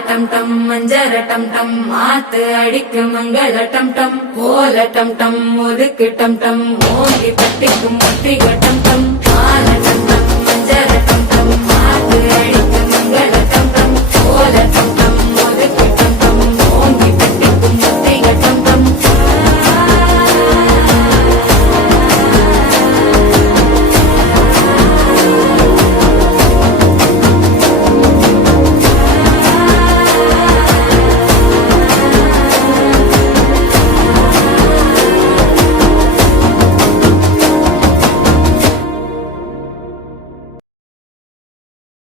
டம் டம் மஞ்சர டம் டம் மாத்து அடிக்கு மங்கள டம் டம் ஓல டம் டம் ஒதுக்கு டம் டம் மோதி தட்டிக்கும் முத்திக டம் டம் டம் டம் மஞ்சர டம்